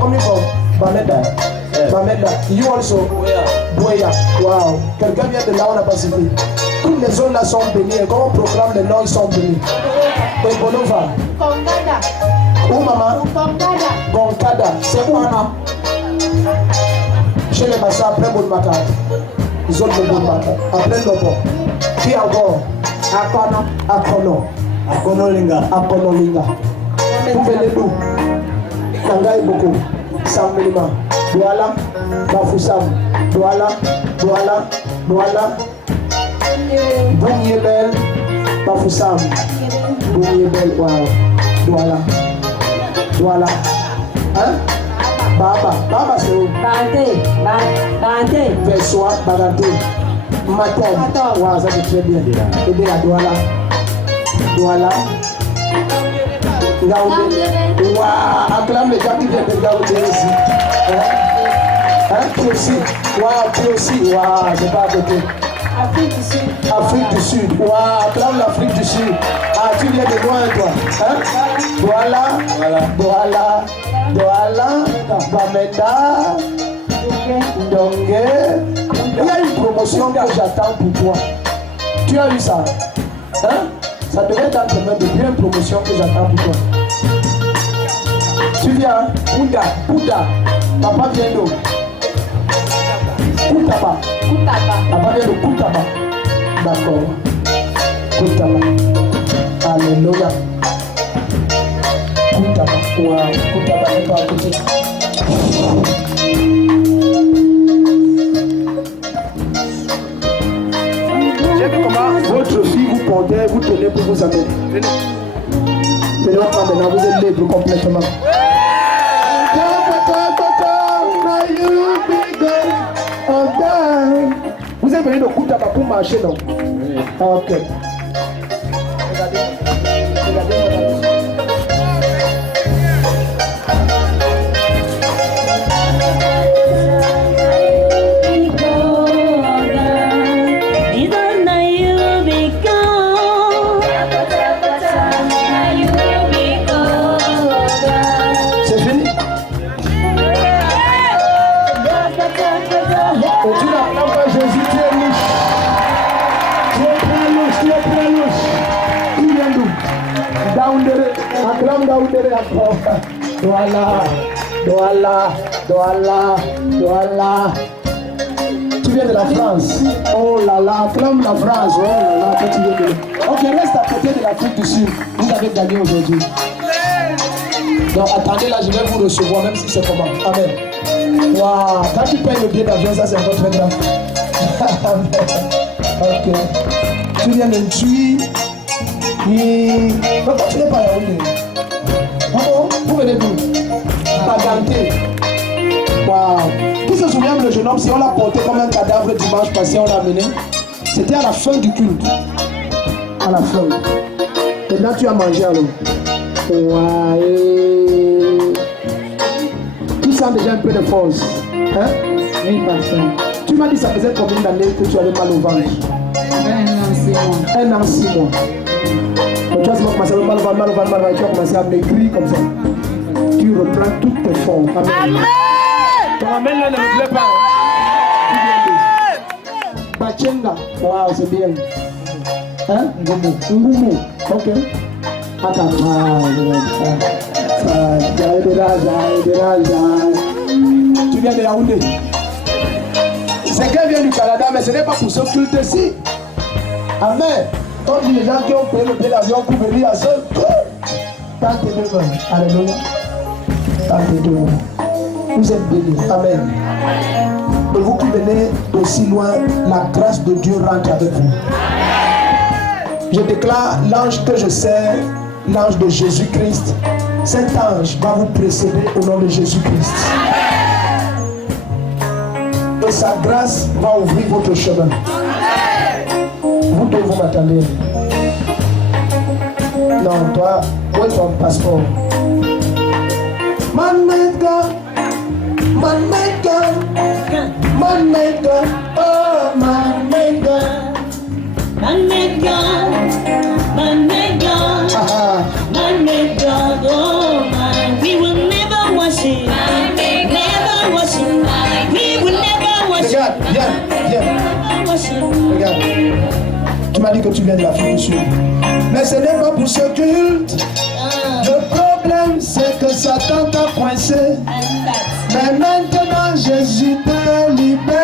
Coming from Bamenda. Bamenda. You also? Boya. Wow. Quelqu'un vient de là, on a passé. Toutes les zones là sont bénies. Et quand on proclame les noms, ils sont bénis. Et Bonova. Kongada. Où maman? Kongada. Gonkada. C'est quoi non? Chez les massas, après Bonmaka. Ils ont de Bonmaka. Après Lobo. Qui encore? Akono. Akono. Akonolinga. Akonolinga. Vous venez d'où? Nangai Boko. Sambilima. Douala. Bafoussam. Douala. Douala. Douala. Bounyebel. Bafoussam. Bounyebel. Wow. Douala. Douala. Hein? Baba. Baba c'est où? Bante. Bante. Versois. Bagante. Matin. Wow, ça c'est très bien. Aider à Douala. Douala. Gaoudé. Waouh, acclame les gens qui viennent de Gaoudé ici. Hein? Qui aussi? Waouh, qui aussi? Waouh, c'est pas à côté. Afrique du Sud. Afrique du Sud. Waouh, acclame l'Afrique du Sud. Ah, tu viens de loin, toi. Hein? Douala. Douala. Douala. Bamenda. Ndongue. Il y a une promotion que j'attends pour toi. Tu as eu ça? Hein? Ça devait être entre mains de bien promotion que j'attends pour toi. Tu viens? Bouddha. Bouddha. Papa vient d'où? Koutaba. Koutaba. Papa vient de Koutaba. D'accord. Koutaba. Alléluia. Koutaba. Wow. Koutaba n'est pas à côté. J'ai vu comment votre fille vous portait, vous tenez pour vous amener. Venez. Venez maintenant, vous êtes libre complètement. Vous êtes venu de Koutaba pour marcher, non? Oui. Ok. Regardez. Regardez. Douala, Douala, Douala, Douala. Tu viens de la France. Oh là là, acclame la France. Oh là là, que tu viens de... Ok, reste à côté de l'Afrique du Sud. Vous avez gagné aujourd'hui. Donc attendez là, je vais vous recevoir, même si c'est comment. Amen. Waouh, quand tu payes le billet d'avion, ça c'est un peu très grave. Ok. Tu viens de Tui. Et... pourquoi tu n'es pas Yaoundé? Oh, vous venez d'où? Baganté. Waouh. Qui se souvient de le jeune homme, si on l'a porté comme un cadavre dimanche passé, on l'a amené? C'était à la fin du culte. À la fin. Et là, tu as mangé alors. Waouh. Tu sens déjà un peu de force. Hein? Oui, parfait. Tu m'as dit ça faisait combien d'années que tu avais mal au ventre? 1 an, 6 mois. Donc, tu vas commencer à mal au ventre, tu vas commencer à maigrir comme ça. Tu reprends toutes tes formes. Amen. Ton amen là ne me plaît pas. Bachenga. Waouh, c'est bien. Hein? Ngoumou. Ok. Attends. Tu viens de Yaoundé. C'est qu'elle vient du Canada, mais ce n'est pas pour ce culte-ci. Amen. On dit les gens qui ont payé le billet d'avion pour venir à ce tant et deux mains. Alléluia. Tant et deux mains. Vous êtes bénis. Amen. Et vous qui venez d'aussi loin, la grâce de Dieu rentre avec vous. Je déclare l'ange que je sers, l'ange de Jésus-Christ. Cet ange va vous précéder au nom de Jésus-Christ. Et sa grâce va ouvrir votre chemin. Vous deux, vous m'attendez. Non, toi, où est ton passeport? Man made God, man made God, man made God, oh man made God, Man made God, man made God, man made God, oh man, we will never worship. Tu m'as dit que tu viens de l'Afrique du Sud. Mais ce n'est pas pour ce culte. Le problème, c'est que Satan t'a coincé. Mais maintenant, Jésus te libère.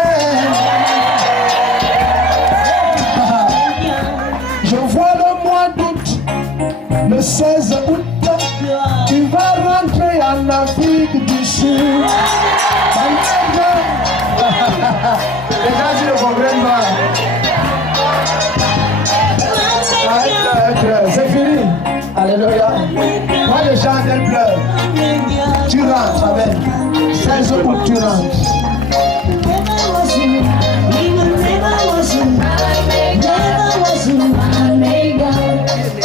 Je vois le mois d'août, le 16 août, tu vas rentrer en Afrique du Sud. Les gens, ils ne comprennent pas. C'est fini. Alléluia. Moi, les gens, ils pleurent. Tu rentres, amen. 16 août, tu rentres.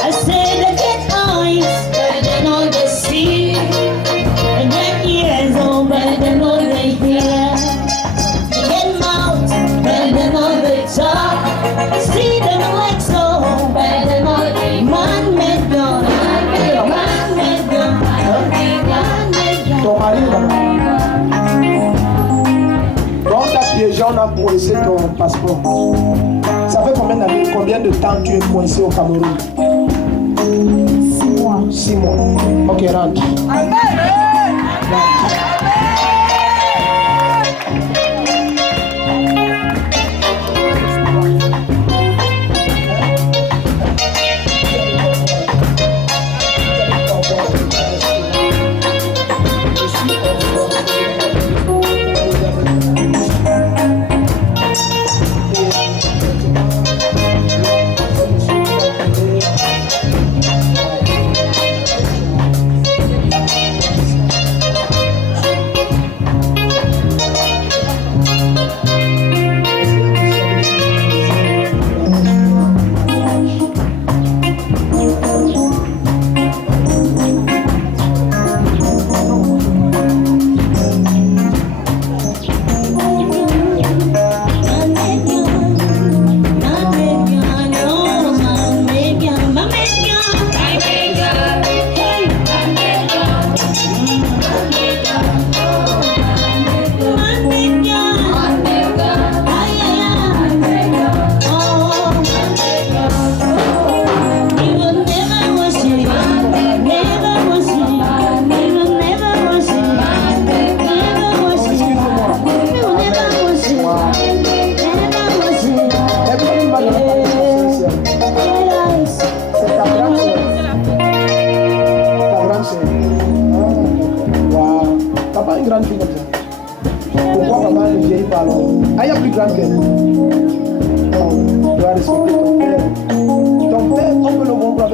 I said that get eyes better than all they see, and get ears on better than all they hear, get mouth better than all they talk, see them like so better than all they man made God, man made God. Ton mari là. Quand t'as piégé, on a coincé ton passeport. Ça fait combien de temps tu es coincé au Cameroun? 6 mois. 6 mois. Ok, rentre. Amen.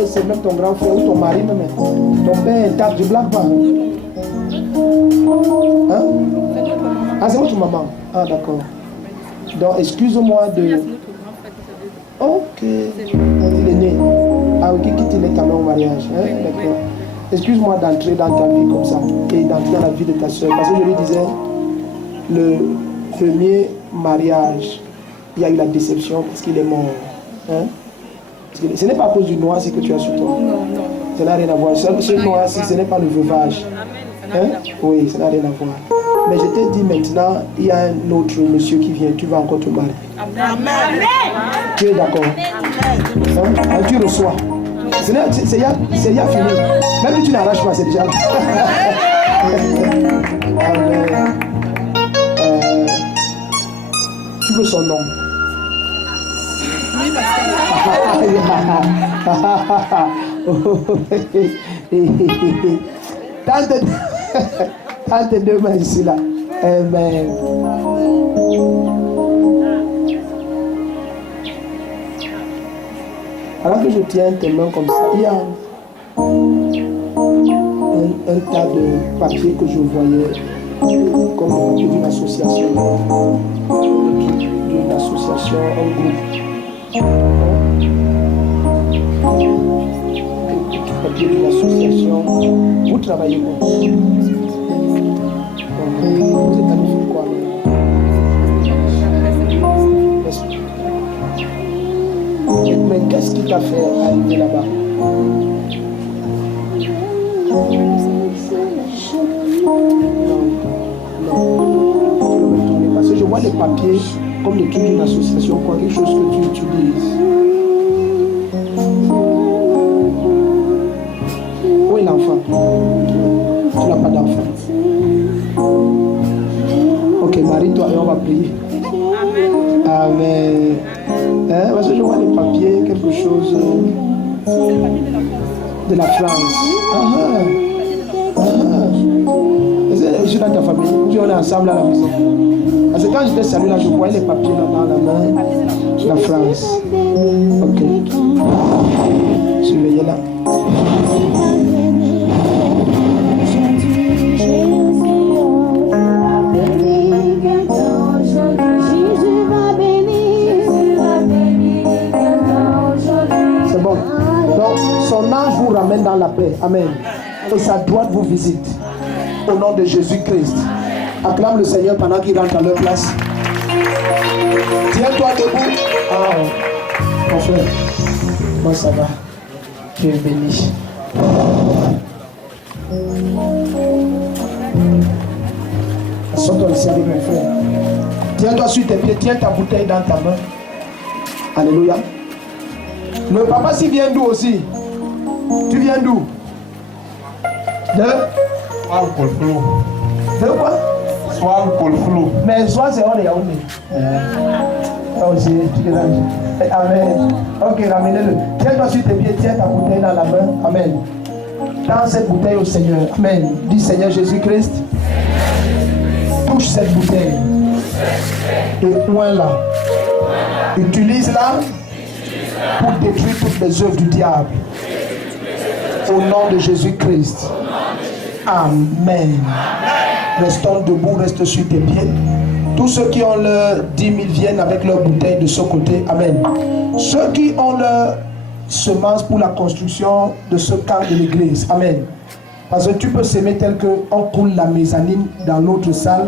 C'est même ton grand frère ou ton mari même. Ton père est tard, je blague pas. Hein? Ah, c'est votre maman. Ah, d'accord. Donc, excuse-moi de... Ok. Il est né. Ah, ok, quitte il est quand même au mariage. Hein? D'accord. Excuse-moi d'entrer dans ta vie comme ça et d'entrer dans la vie de ta soeur. Parce que je lui disais, le premier mariage, il y a eu la déception parce qu'il est mort. Hein? Ce n'est pas à cause du noir que tu as sur toi. Non. Ça n'a rien à voir. Ce noir, ce n'est pas le veuvage. Hein? Oui, ça n'a rien à voir. Mais je t'ai dit maintenant, il y a un autre monsieur qui vient, tu vas encore te marier. Amen. Tu es d'accord? Hein? Tu reçois. C'est ya fini. Même si tu n'arraches pas, c'est déjà. Amen. Tu veux son nom? Tante deux mains ici là. Amen. Alors que je tiens tes mains comme ça, il y a un tas de papiers que je voyais comme le papier d'une association. D'une association, un groupe. Papier d'une association. Vous travaillez où? Vous êtes allé faire quoi? Mais qu'est-ce qui t'a fait arriver là-bas? Non. Parce que je vois les papiers comme le truc d'une association, quoi, quelque chose que tu utilises. Marie-toi et on va prier. Amen. Parce que je vois les papiers, quelque chose de la France. Je suis dans ta famille. On est ensemble à la maison. Parce que quand je te salue là, je voyais les papiers là dans la main. La France. Ok. Surveillez là. C'est bon. Donc, son ange vous ramène dans la paix. Amen. Et sa droite vous visite. Au nom de Jésus-Christ. Acclame le Seigneur pendant qu'il rentre à leur place. Tiens-toi debout. Ah, mon frère. Moi, ça va. Tu es béni. Sors-toi ici avec mon frère. Tiens-toi sur tes pieds. Tiens ta bouteille dans ta main. Alléluia. Le papa, s'il vient d'où aussi? Tu viens d'où? De quoi? Soir Colflou. Mais soir c'est on est Yaoundé. Amen. Ok, ramenez-le. Tiens-toi sur tes pieds, tiens ta bouteille dans la main. Amen. Dans cette bouteille au Seigneur. Amen. Dis Seigneur Jésus-Christ. Touche cette bouteille. Et oins-la. Utilise-la pour détruire toutes les œuvres du diable. Au nom de Jésus-Christ. Amen. Restons debout, reste sur tes pieds. Tous ceux qui ont leur 10 000 viennent avec leur bouteille de ce côté. Amen. Ceux qui ont leur semence pour la construction de ce camp de l'église. Amen. Parce que tu peux s'aimer tel qu'on coule la mezzanine dans l'autre salle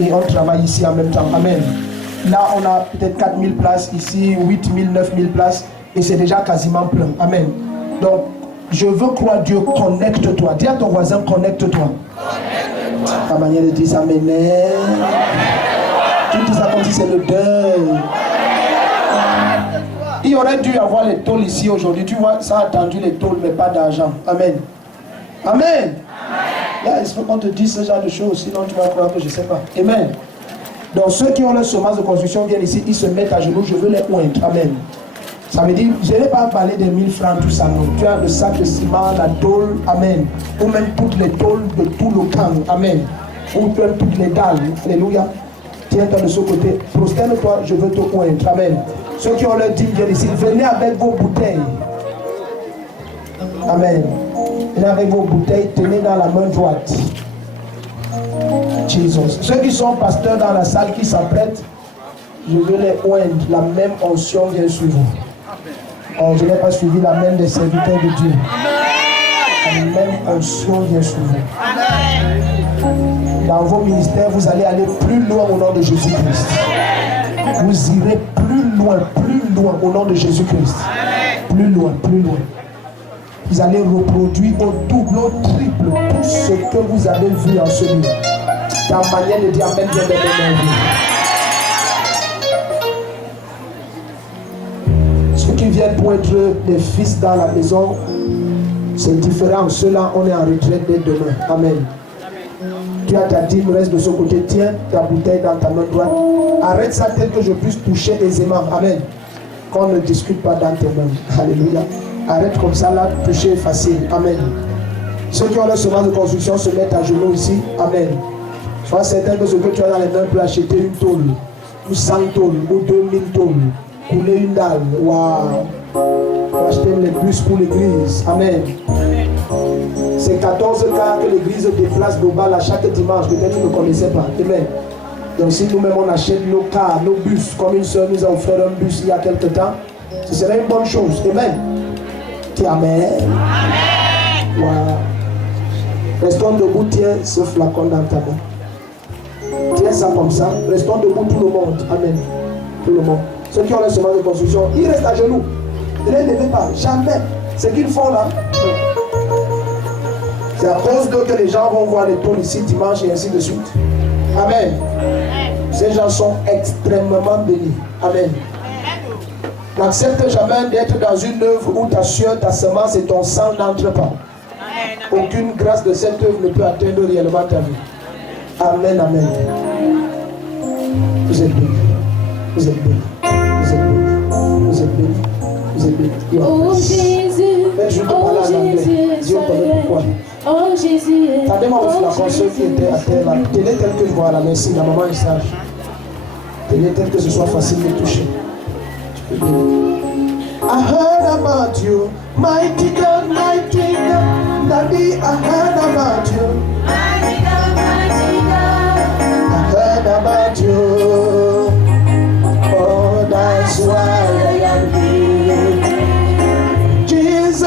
et on travaille ici en même temps. Amen. Là, on a peut-être 4 000 places ici, 8 000, 9 000 places et c'est déjà quasiment plein. Amen. Donc, je veux croire Dieu, connecte-toi. Dis à ton voisin, connecte-toi. La manière de dire ça m'énerve. Tu dis ça comme si c'est le deuil. Il aurait dû avoir les tôles ici aujourd'hui. Tu vois, ça a attendu les tôles, mais pas d'argent. Amen. Amen. Yeah, il faut qu'on te dise ce genre de choses, sinon tu vas croire que je ne sais pas. Amen. Donc ceux qui ont leur semence de construction viennent ici, ils se mettent à genoux, je veux les oindre. Amen. Ça veut dire, je n'ai pas parlé des 1000 francs, tout ça, non. Tu as le sac de ciment, la tôle, amen. Ou même toutes les tôles de tout le camp, amen. Ou même toutes les dalles, alléluia. Tiens-toi de ce côté, prosterne-toi, je veux te oindre, amen. Ceux qui ont leur dîme viennent ici, venez avec vos bouteilles. Amen. Venez avec vos bouteilles, tenez dans la main droite. Jesus. Ceux qui sont pasteurs dans la salle, qui s'apprêtent, je veux les oindre, la même onction vient sur vous. Oh, je n'ai pas suivi la même des serviteurs de Dieu. La même onction vient sur vous. Dans vos ministères, vous allez aller plus loin au nom de Jésus-Christ. Vous irez plus loin au nom de Jésus-Christ. Plus loin. Vous allez reproduire au double, au triple tout ce que vous avez vu en ce lieu. La manière de dire Amen vient de l'énergie. Ceux qui viennent pour être des fils dans la maison, c'est différent. Ceux-là, on est en retraite dès demain. Amen. Tu as ta dîme, reste de ce côté. Tiens ta bouteille dans ta main droite. Arrête ça tel que je puisse toucher aisément. Amen. Qu'on ne discute pas dans tes mains. Alléluia. Arrête comme ça là, toucher facile. Amen. Ceux qui ont leur semence de construction se mettent à genoux ici. Amen. Sois certain que ce que tu as dans les mains peut acheter une tôle, ou 100 tôles, ou 2000 tôles, couler une dalle, ou acheter les bus pour l'église. Amen. C'est 14 cars que l'église déplace d'Obal à chaque dimanche. Peut-être que tu ne connaissais pas. Amen. Donc si nous-mêmes on achète nos cars, nos bus, comme une soeur nous a offert un bus il y a quelque temps, ce serait une bonne chose. Amen. Amen. Amen. Wow. Restons debout, tiens ce flacon dans ta main. Tiens ça comme ça. Restons debout tout le monde. Amen. Tout le monde. Ceux qui ont les semences de construction, ils restent à genoux. Ne les levez pas. Jamais. Ce qu'ils font là, c'est à cause d'eux que les gens vont voir les tôles ici dimanche et ainsi de suite. Amen. Ces gens sont extrêmement bénis. Amen. N'accepte jamais d'être dans une œuvre où ta sueur, ta semence et ton sang n'entrent pas. Aucune grâce de cette œuvre ne peut atteindre réellement ta vie. Amen, amen. Vous êtes béni. Vous êtes béni. Vous êtes béni. Vous êtes béni. Vous êtes béni. Oh Jésus, oh Jésus, Dieu connaît pourquoi. oh Jésus, Tendez-moi aussi la console qui était à terre là. Tenez tel que je vois là. Merci, la maman est sage. Tenez tel que ce soit facile de toucher. Tu peux bénir. I heard about you, mighty God, mighty God. Daddy, I heard about you. mighty God, mighty God. I heard about you. Oh, that's why I am here. Jesus, I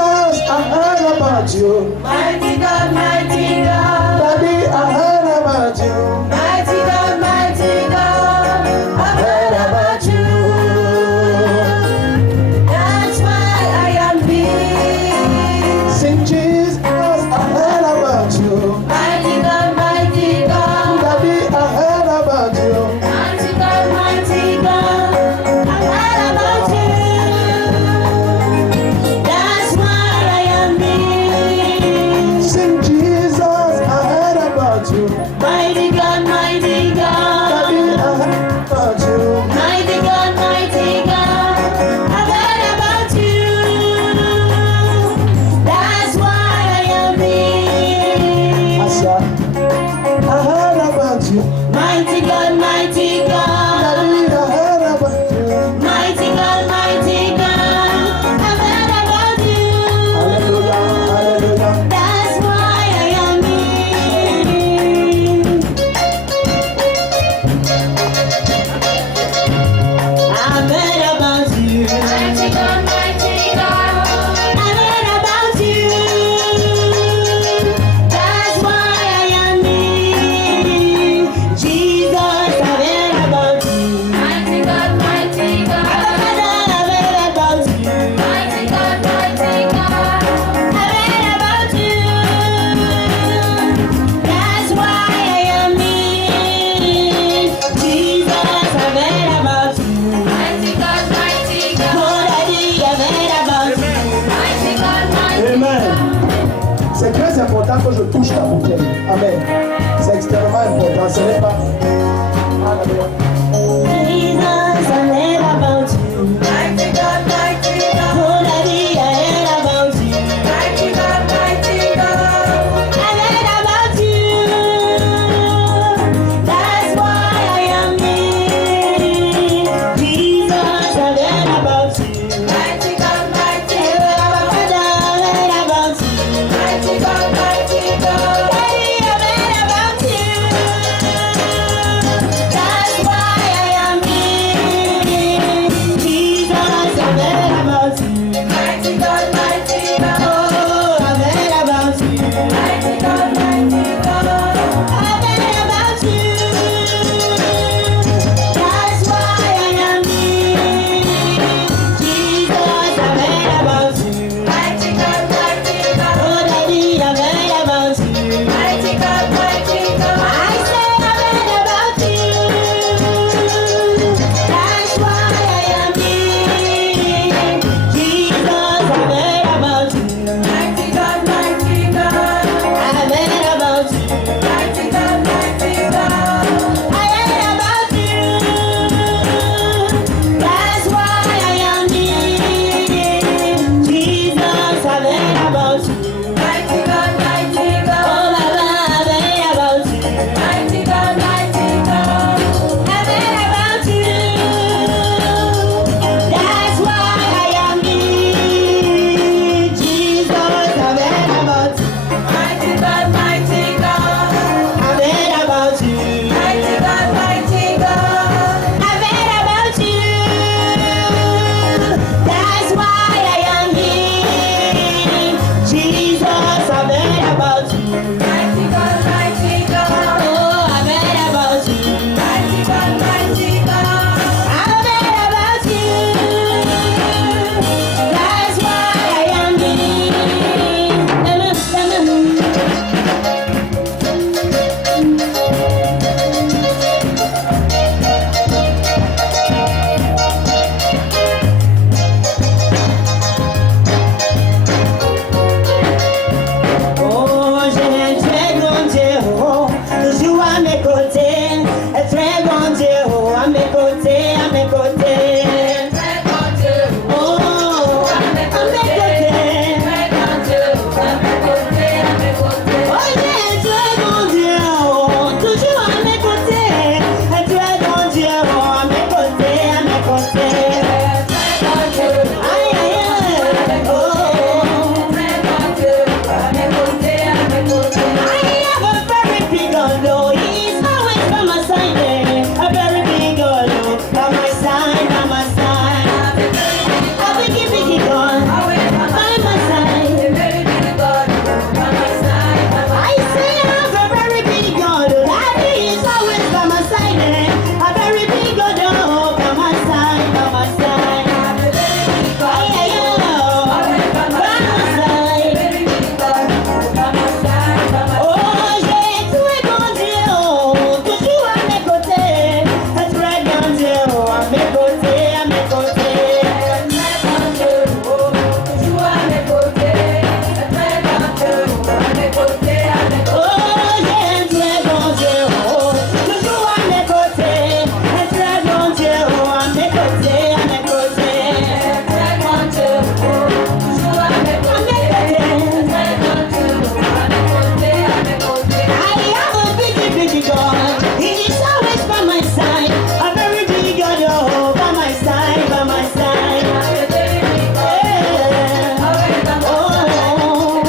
heard about you. Mighty God, mighty God. Daddy, I heard about you. Mighty God, mighty God. I've heard about you. That's why I am here. Sing Jesus, I heard about you. Mighty God, mighty God. Daddy, I heard about you. Mighty God, mighty God. I've heard about you. That's why I am here. Sing Jesus, I heard about you. Mighty God, mighty God. Daddy, I heard about you. Mighty God, mighty God, I've heard about you. That's why I am here. Asia, I heard about you. Mighty God, mighty God. Daddy, I heard about you. Mighty God, mighty God, I've heard about you. Hallelujah, hallelujah. That's why I am here. I've heard about you. Mighty God, mighty God, I've heard about you. That's why I am here. Jesus, I've heard about you. Mighty God, mighty God, I've heard about you. Mighty God, mighty God, I've heard about you. That's why I am here. Jesus, I've heard about you. Mighty God, mighty God, oh Daddy, I've heard about you. Mighty God, mighty Amen. C'est très important que je touche ta bouteille. Amen. C'est extrêmement important. Ce n'est pas. Alléluia. Jesus, I heard about you. Mighty God, mighty God, oh Daddy, I heard about you. Mighty God, mighty God, I heard about you. That's why I am here. Jesus, I heard about you. Mighty God, mighty God, I heard about you. Mighty God, mighty God, Daddy, I heard about you. That's why I am here. Jesus, I've heard about you. Mighty God, mighty God, oh, I've heard about you. Mighty God, mighty God, I've heard about you. That's why I am here. Jesus, I've heard about you. Mighty God, mighty God, oh Daddy, I've heard about you. Mighty God, mighty God, I say I've heard about you. That's why I am here. Jesus, I've heard about you. Mighty God, mighty God, I've heard about you. Mighty God, mighty God, I heard about you. That's why I am here. Jesus, I've heard about you. Mighty God, mighty God, oh Baba, I've heard about you. Mighty God, mighty God, I've heard about you. That's why I am here. Jesus, I've heard about you. Mighty God, mighty God, I've heard about you. Mighty God, mighty God, I've heard about you. That's why I am here. Jesus, I've heard about you. Mighty God, mighty God, oh, I've heard about you. Mighty God, mighty God, I've heard about you. That's why I am Oh, j'ai un très grand Dieu, oh, toujours à mes côtés, un très grand Dieu, oh, à mes côtés, à mes côtés. Oh, à mes côtés. Oh, yeah, tu es mon Dieu, oh, toujours à mes côtés. Tu es mon Dieu, oh, à mes côtés, à mes côtés. Aïe, aïe, aïe, oh. I have a very big God, oh, he's always by my side, eh. A very big God, oh, by my side, by my side. A biggie, biggie God, by my side. I say I have a very big God, oh, Daddy is always by my side, eh. A very big God, oh, by my side, by my side. Aye, aye, oh, by my side. Oh, j'ai tout bon Dieu, oh, toujours à mes côtés. Très bon Dieu, oh, à mes côtés, à mes côtés. Oh, j'ai très bon Dieu, oh, toujours à mes côtés. Très bon Dieu, oh, à mes côtés, à mes côtés. I have a biggie, biggie God. He is always by my side. A very big God, oh, by my side, by my side. Yeah. Oh.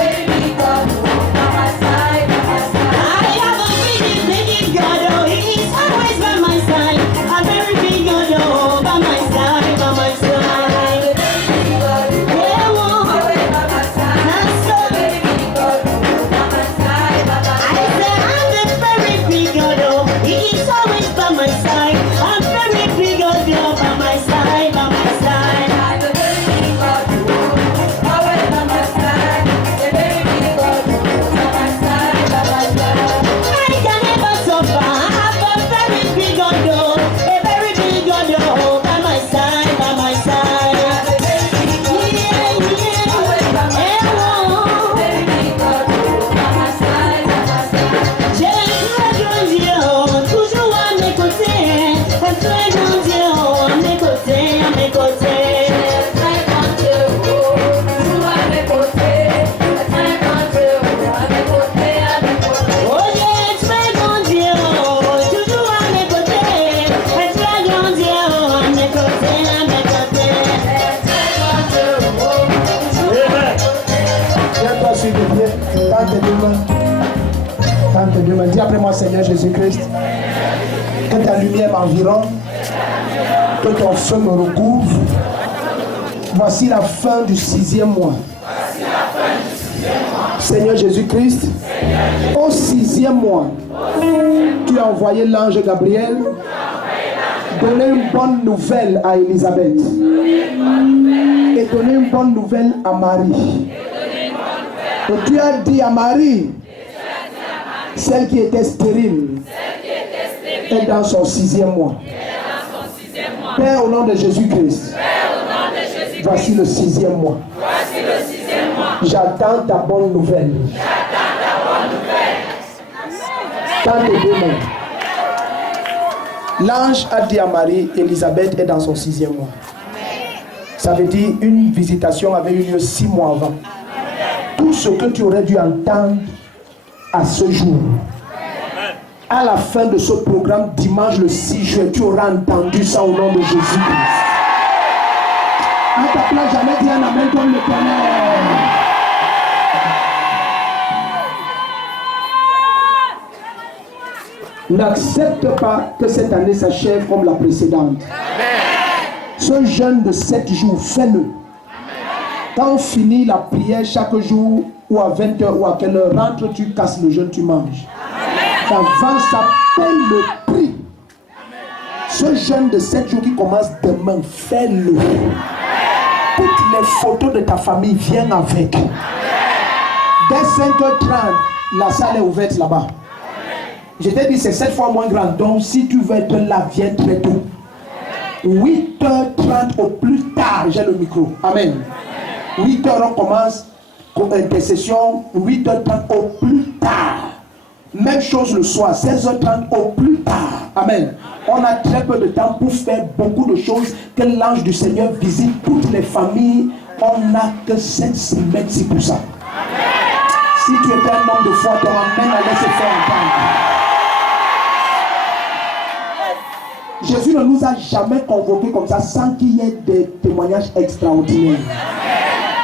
I have a biggie, biggie God, oh, he is always by my side. A very big God, oh, by my side, by my side. Yeah, oh. That's so. I said I'm a very big God, oh, he is always by my side. I'm very big God, oh, by my side, by my side. I can never suffer. I have a very big God, oh, a very big God, oh, by my side, by my side. Yeah, yeah, oh. J'ai un très grand Dieu, oh, toujours à mes côtés. Un très grand Dieu, oh, à mes côtés, à mes côtés. Oh, j'ai très grand Dieu, oh, toujours à mes côtés. Un très grand Dieu, oh, à mes côtés, à mes côtés. Viens-toi sur tes pieds, tends tes deux mains. Tends tes deux mains. Dis après moi, Seigneur Jésus-Christ, que ta lumière m'environne, que ton feu me recouvre. Voici la fin du 6e mois. Seigneur Jésus-Christ, au 6e mois, tu as envoyé l'ange Gabriel donner une bonne nouvelle à Élisabeth et donner une bonne nouvelle à Marie. Et tu as dit à Marie, celle qui était stérile, est dans son 6e mois. Père, au nom de Jésus-Christ, voici le 6e mois. J'attends ta bonne nouvelle. Tends tes deux mains. L'ange a dit à Marie, Élisabeth est dans son 6e mois. Ça veut dire une visitation avait eu lieu 6 mois avant. Tout ce que tu aurais dû entendre à ce jour, à la fin de ce programme, dimanche le 6 juin, tu auras entendu ça au nom de Jésus-Christ. À ta place, jamais dit un amen comme l'Éternel. N'accepte pas que cette année s'achève comme la précédente. Ce jeûne de 7 jours, fais-le. Quand on finit la prière chaque jour, ou à 20h, ou à quelle heure, rentre, tu casses le jeûne, tu manges. Avant, ça paye le prix. Ce jeûne de 7 jours qui commence demain, fais-le. Toutes les photos de ta famille viennent avec. Dès 5h30, la salle est ouverte là-bas. Je t'ai dit, c'est 7 fois moins grand. Donc, si tu veux être là, viens très tôt. 8h30 au plus tard, j'ai le micro. Amen. 8h, on commence pour intercession. 8h30 au plus tard. Même chose le soir, 16h30 au plus tard. Amen. On a très peu de temps pour faire beaucoup de choses, que l'ange du Seigneur visite toutes les familles. On n'a que 7 semaines pour ça. Si tu étais un homme de foi, ton amen allait se faire entendre. Jésus ne nous a jamais convoqués comme ça sans qu'il y ait des témoignages extraordinaires.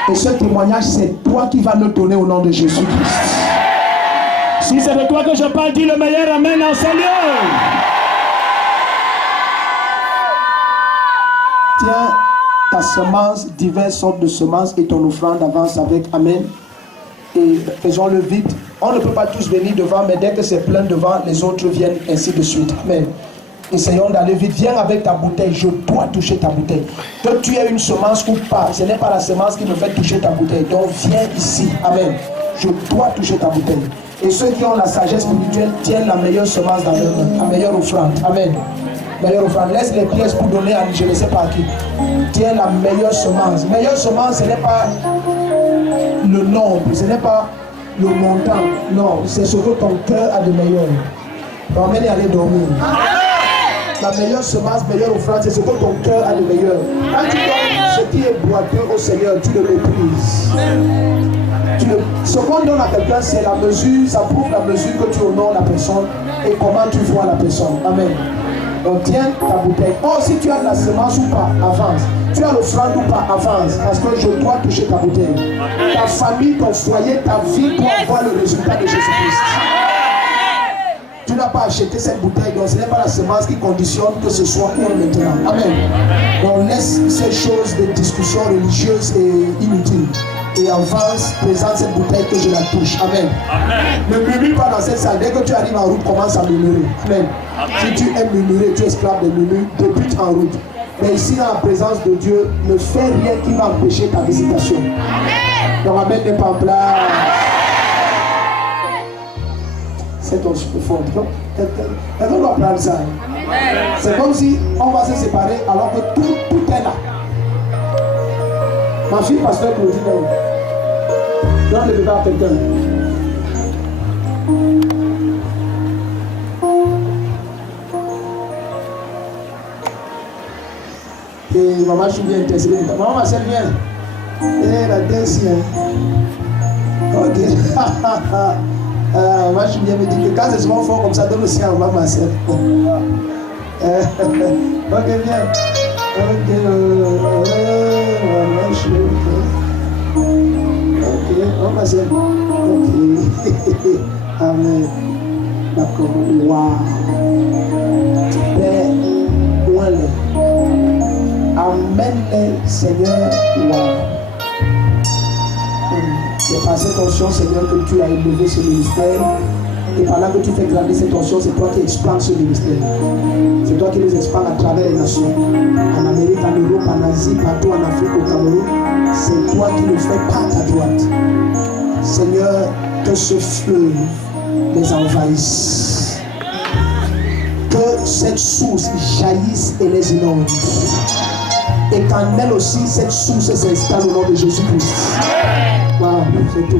Et ce témoignage, c'est toi qui vas le donner au nom de Jésus-Christ. Si c'est de toi que je parle, dis le meilleur amen en Seigneur. Tiens ta semence, diverses sortes de semences et ton offrande avance avec amen. Et faisons-le vite. On ne peut pas tous venir devant, mais dès que c'est plein devant, les autres viennent ainsi de suite. Amen. Essayons d'aller vite. Viens avec ta bouteille. Je dois toucher ta bouteille. Que tu aies une semence ou pas, ce n'est pas la semence qui me fait toucher ta bouteille. Donc viens ici. Amen. Je dois toucher ta bouteille. Et ceux qui ont la sagesse spirituelle tiennent la meilleure semence dans leur main, la meilleure offrande. Amen. Meilleure offrande. Laisse les pièces pour donner à je ne sais pas qui. Tiens la meilleure semence. Meilleure semence, ce n'est pas le nombre, ce n'est pas le montant. Non, c'est ce que ton cœur a de meilleur. Donc, allez aller dormir. La meilleure semence, meilleure offrande, c'est ce que ton cœur a de meilleur. Quand tu donnes ce qui est boiteux au Seigneur, tu le méprises. Ce qu'on donne à quelqu'un, c'est la mesure, ça prouve la mesure que tu honores la personne et comment tu vois la personne. Amen. Donc tiens ta bouteille. Oh, si tu as de la semence ou pas, avance. Tu as l'offrande ou pas, avance. Parce que je dois toucher ta bouteille. Ta famille, ton foyer, ta vie doit voir le résultat de Jésus-Christ. Tu n'as pas acheté cette bouteille, donc ce n'est pas la semence qui conditionne que ce soit pour maintenant. Amen. Donc laisse ces choses de discussion religieuse et inutiles. Et avance, présente cette bouteille que je la touche. Amen. Amen. Ne murmure pas dans cette salle. Dès que tu arrives en route, commence à murmurer. Amen. Amen. Si tu aimes murmurer, tu es esclave de murmure, débute en route. Mais ici, dans la présence de Dieu, ne fais rien qui va empêcher ta visitation. Amen. Donc, Amen n'est pas en place. C'est ton super fort. Quelqu'un doit prendre ça. C'est comme si on va se séparer alors que tout est là. Ma fille, pasteur Claudine, donne le bébé à quelqu'un. Et maman, je suis bien intéressée. Maman, ma soeur, viens. Et la deuxième. Ok. Maman, je suis bien me dire que quand c'est souvent fort comme ça, donne aussi à maman, ma soeur. Ok, viens. Ok, maman, je suis ok, on va se. Ok. Amen. D'accord. Waouh. Père, loin les. Amen, Seigneur. Waouh. C'est par cette onction, Seigneur, que tu as élevé ce ministère. Et pendant que tu fais grandir cette onction, c'est toi qui expandes ce ministère. C'est toi qui les expandes à travers les nations. En Amérique, en Europe, en Asie, partout en Afrique, au Cameroun. C'est toi qui le fais par ta droite. Seigneur, que ce fleuve les envahisse. Que cette source jaillisse et les inonde. Et qu'en elle aussi, cette source s'installe au nom de Jésus-Christ. Waouh, c'est tout.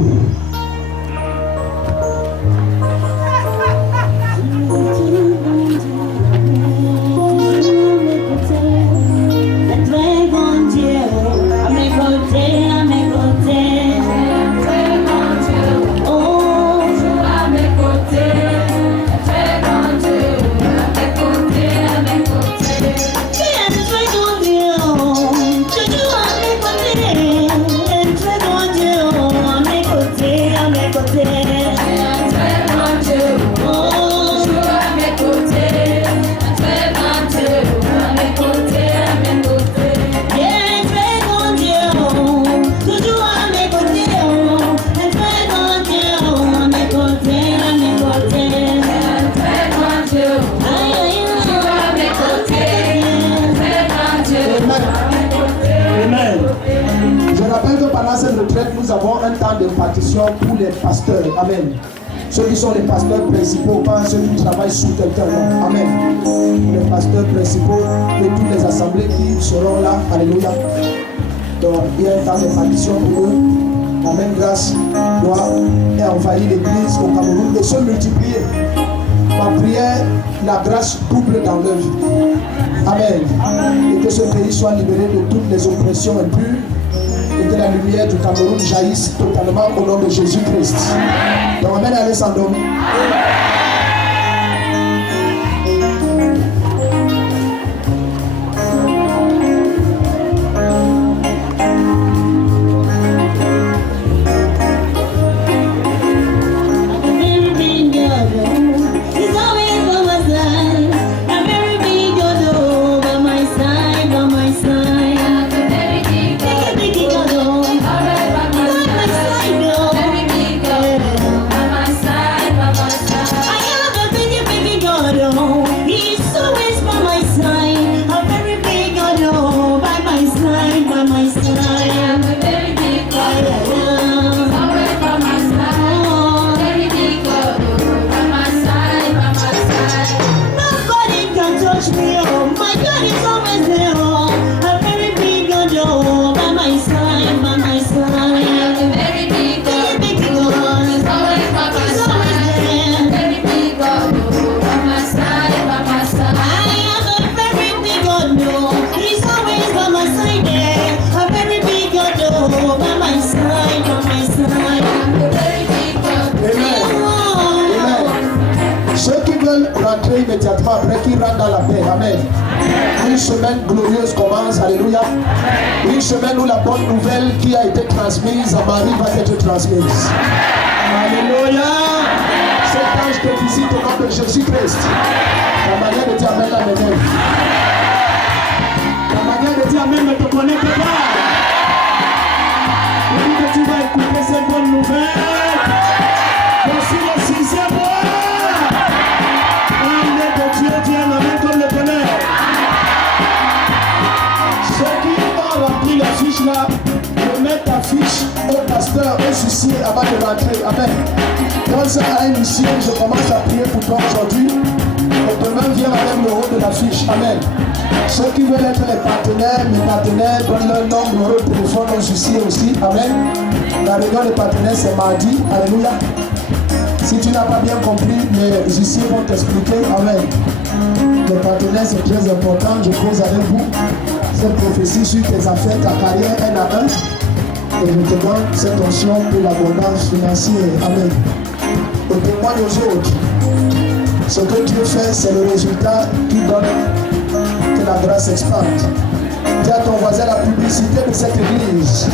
Nous avons un temps d'impartition pour les pasteurs. Amen. Ceux qui sont les pasteurs principaux, pas ceux qui travaillent sous quelqu'un. Amen. Les pasteurs principaux de toutes les assemblées qui seront là. Alléluia. Donc, il y a un temps d'impartition pour eux. La même grâce doit envahir l'église au Cameroun et se multiplier. Ma prière, la grâce double dans leur vie. Amen. Et que ce pays soit libéré de toutes les oppressions impures et que la lumière du Cameroun jaillisse totalement au nom de Jésus-Christ. Donc, amen, allez s'endormir. Immédiatement après qu'il rentre dans la paix. Amen. Une semaine glorieuse commence. Alléluia. Une semaine où la bonne nouvelle qui a été transmise à Marie va être transmise. Alléluia. Cet ange te visite au nom de Jésus-Christ. La manière de dire Amen, Amen. La manière de dire Amen ne te connecte pas. Depuis que tu vas écouter cette bonne nouvelle, voici le 6e mois. Dieu un amen comme le tonnerre. Ceux qui ont rempli la fiche là, remettent ta fiche au pasteur, au suicier avant de rentrer. Amen. Quand ça a une mission, je commence à prier pour toi aujourd'hui. Et demain, viens avec le haut de la fiche. Amen. Ceux qui veulent être les partenaires donnent leur nom, numéro de téléphone au suicier aussi. Amen. La réunion des partenaires, c'est mardi. Alléluia. Si tu n'as pas bien compris, les huissiers vont t'expliquer. Amen. Les partenaires, c'est très important. Je pose avec vous cette prophétie sur tes affaires, ta carrière, 1 à 1. Et je te donne cette onction pour l'abondance financière. Amen. Et témoigne aux autres. Ce que Dieu fait, c'est le résultat qui donne que la grâce expande. Dis à ton voisin la publicité de cette église.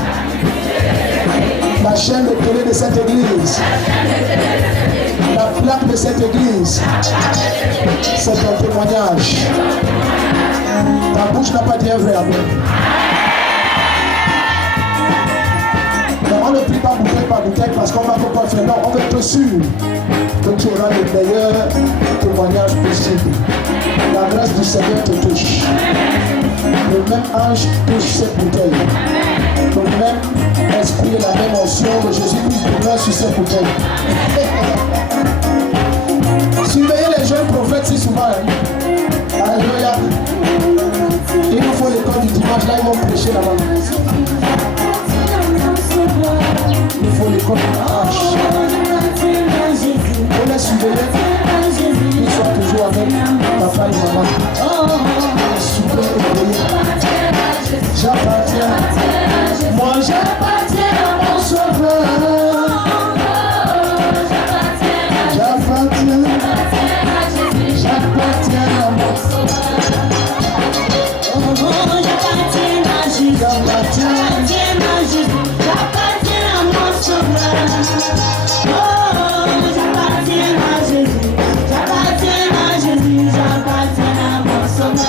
La chaîne de télé de cette église. La plaque de cette église. C'est un témoignage. Ta bouche n'a pas dit un vrai amen. Mais on ne prie pas bouteille par bouteille parce qu'on va pas faire. Non, on veut être sûr que tu auras le meilleur témoignage possible. La grâce du Seigneur te touche. Le même ange touche cette bouteille. Le même esprit et la même onction de Jésus-Christ demeure sur cette bouteille. Surveillez les jeunes prophètes si souvent. Alléluia. Il nous faut l'école du dimanche, là ils vont prêcher là-bas. Il faut l'école du dimanche. On les surveiller. Ils soient toujours avec papa et maman. Super éveillé. J'appartiens. Moi j'appartiens à mon sauveur. J'appartiens. J'appartiens à mon sauveur. J'appartiens à Jésus. J'appartiens à Jésus. J'appartiens à mon sauveur. J'appartiens à Jésus. J'appartiens à Jésus. J'appartiens à mon sauveur.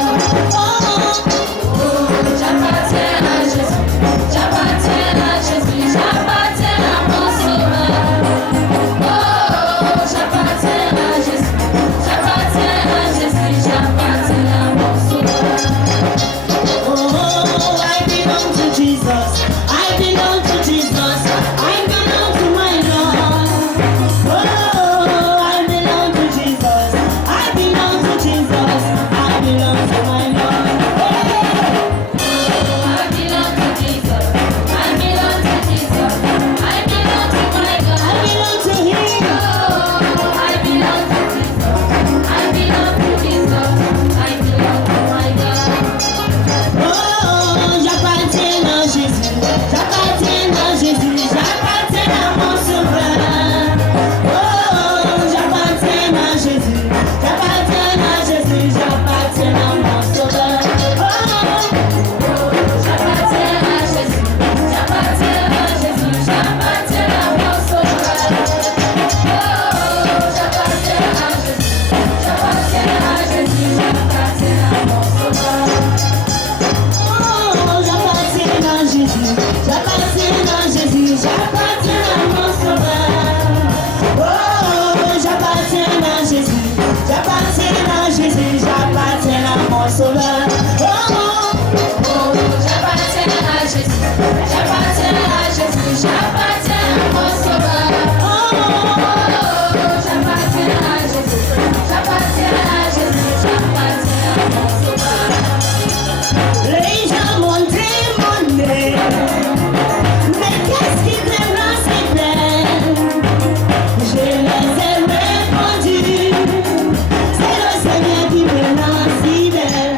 sauveur. J'appartiens à Jésus, j'appartiens à Jésus, j'appartiens à mon sauveur. J'appartiens à Jésus, j'appartiens à Jésus, j'appartiens à mon sauveur. Les gens m'ont demandé, mais qu'est-ce qui te rend si belle? Je les ai répondu, c'est le Seigneur qui me rend si belle.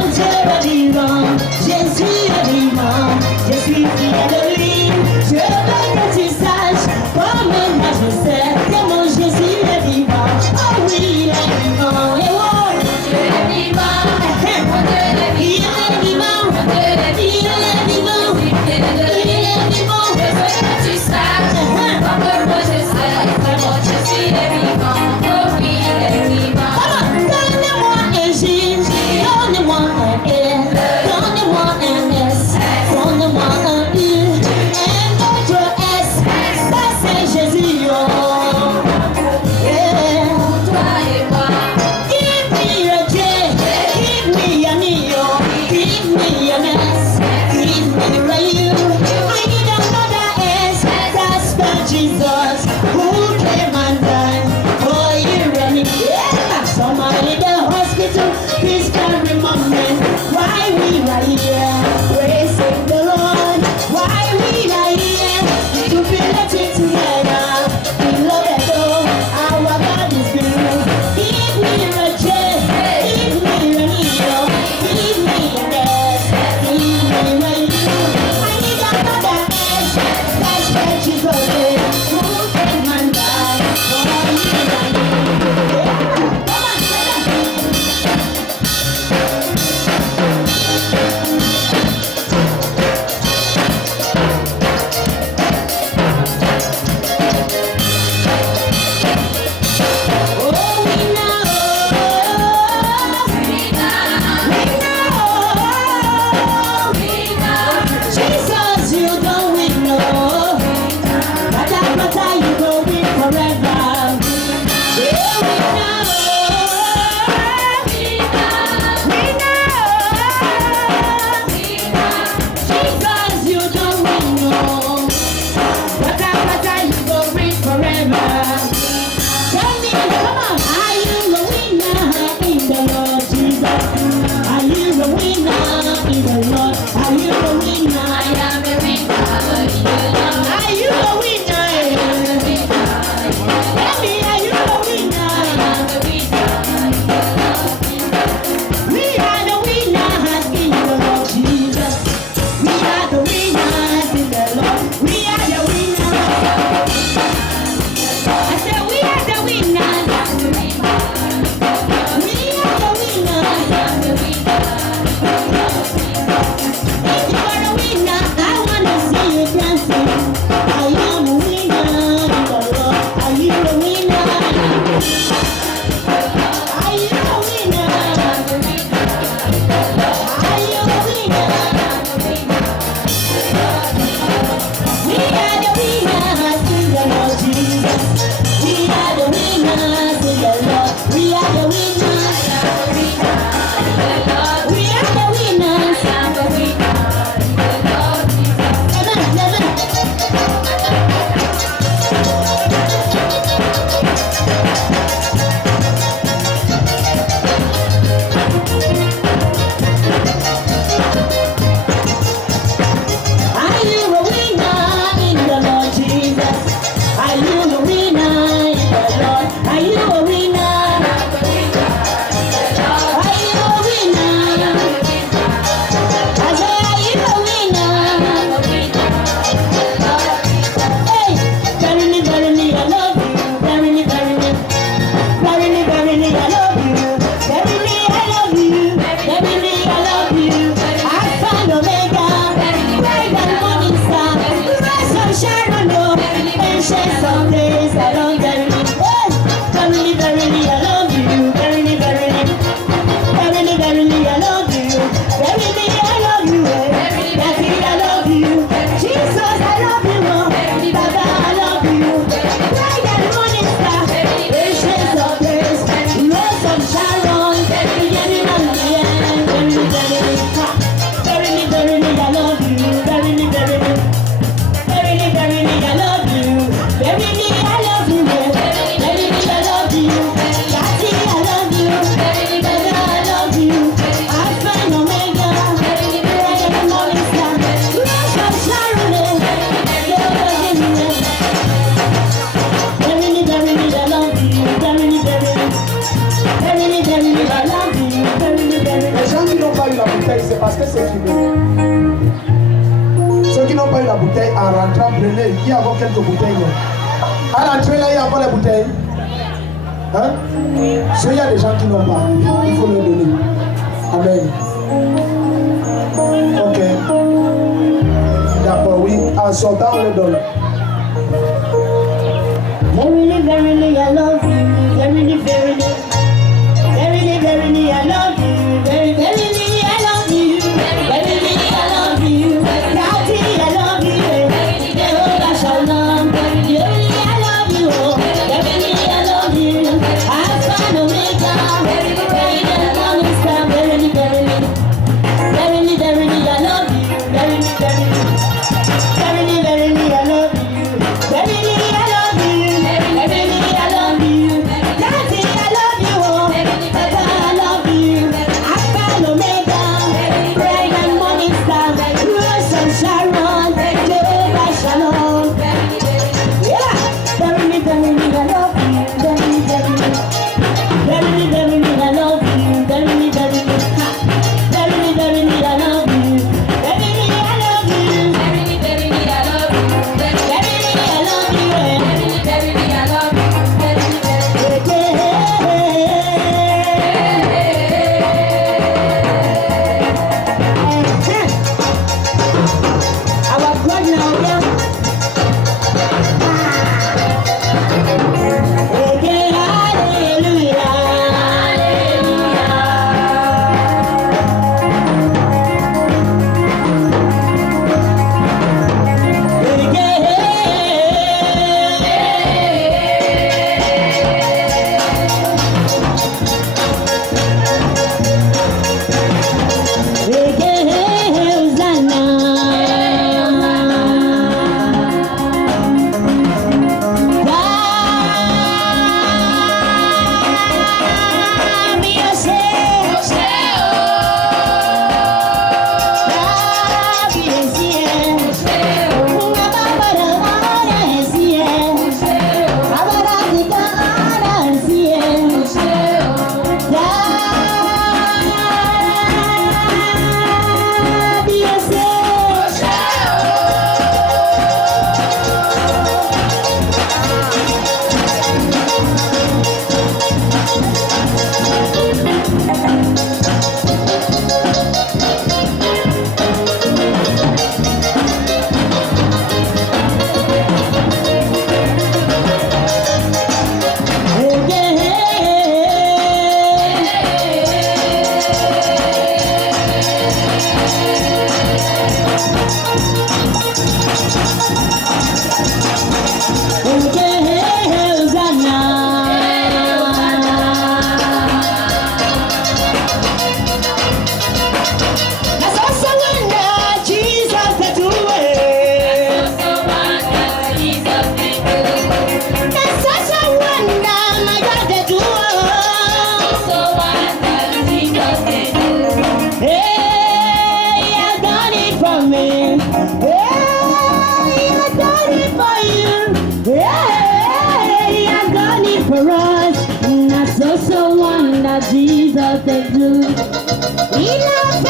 Mon Dieu est vivant, Jésus est vivant, je suis fier de lui. Je veux que tu saches, comme moi je sais que mon Jésus est vivant. Oh oui, il est vivant. Et oh, Dieu est vivant, mon Dieu est vivant, il est vivant, mon Dieu est vivant, il est vivant, je suis fier de lui. il est vivant. Je veux que tu saches, comme moi je sais que mon Jésus est vivant. Oh oui, il est vivant. Donnez-moi un J, donnez-moi un L, donnez-moi un S, donnez-moi un U, un autre S, ça c'est Jésus. Oh. Yeah. Toi et moi, Give me a J, give me an E, oh. Give me an S, give me a U. I need another S, that's for Jesus, who came and died for you and me. Yeah. Somebody in the hospital, please can remember why we are here. Praising the Lord, why we are here. To be lifted together, we love it all. Our God is good. Give me a J, give me an E, give me an S, give me a U. I need another S, that's where Jesus is. Who came and died for you and me. Yeah. Come on, come on. bouteille, c'est parce que c'est fumé. Ceux qui n'ont pas eu la bouteille, en rentrant, prenez. Il y a encore quelques bouteilles. À l'entrée, là, il y a encore les bouteilles. Hein? S'il y a des gens qui n'ont pas, il faut leur donner. Amen. Ok. D'accord, oui. En sortant, on le donne. Verily, verily, I love you. Verily, verily. Verily, verily, I love you. Very, verily, I love you. Verily, I love you. Daddy, I love you. Jehovah Shalom. Verily, I love you. Verily, I love you. Alpha and Omega. Verily, the morning star. Verily, verily. Verily, verily, I love you. Verily, verily. Verily, verily, I love you. Verily, I love you. Verily, I love you. Daddy, I love you. Papa, I love you. Alpha and Omega. Bright and morning star. Rose and Sharon. Jehovah Shalom. Yeah. Verily, verily, I love you. Verily, verily. Verily, verily, I love you. Verily, verily. Ha. Verily, verily, I love you. Verily, I love you. Verily, verily, I love you. Verily, I love you. Verily, verily, I love you. Verily, Our God now, yeah. Again, hallelujah. Jesus, they do. We love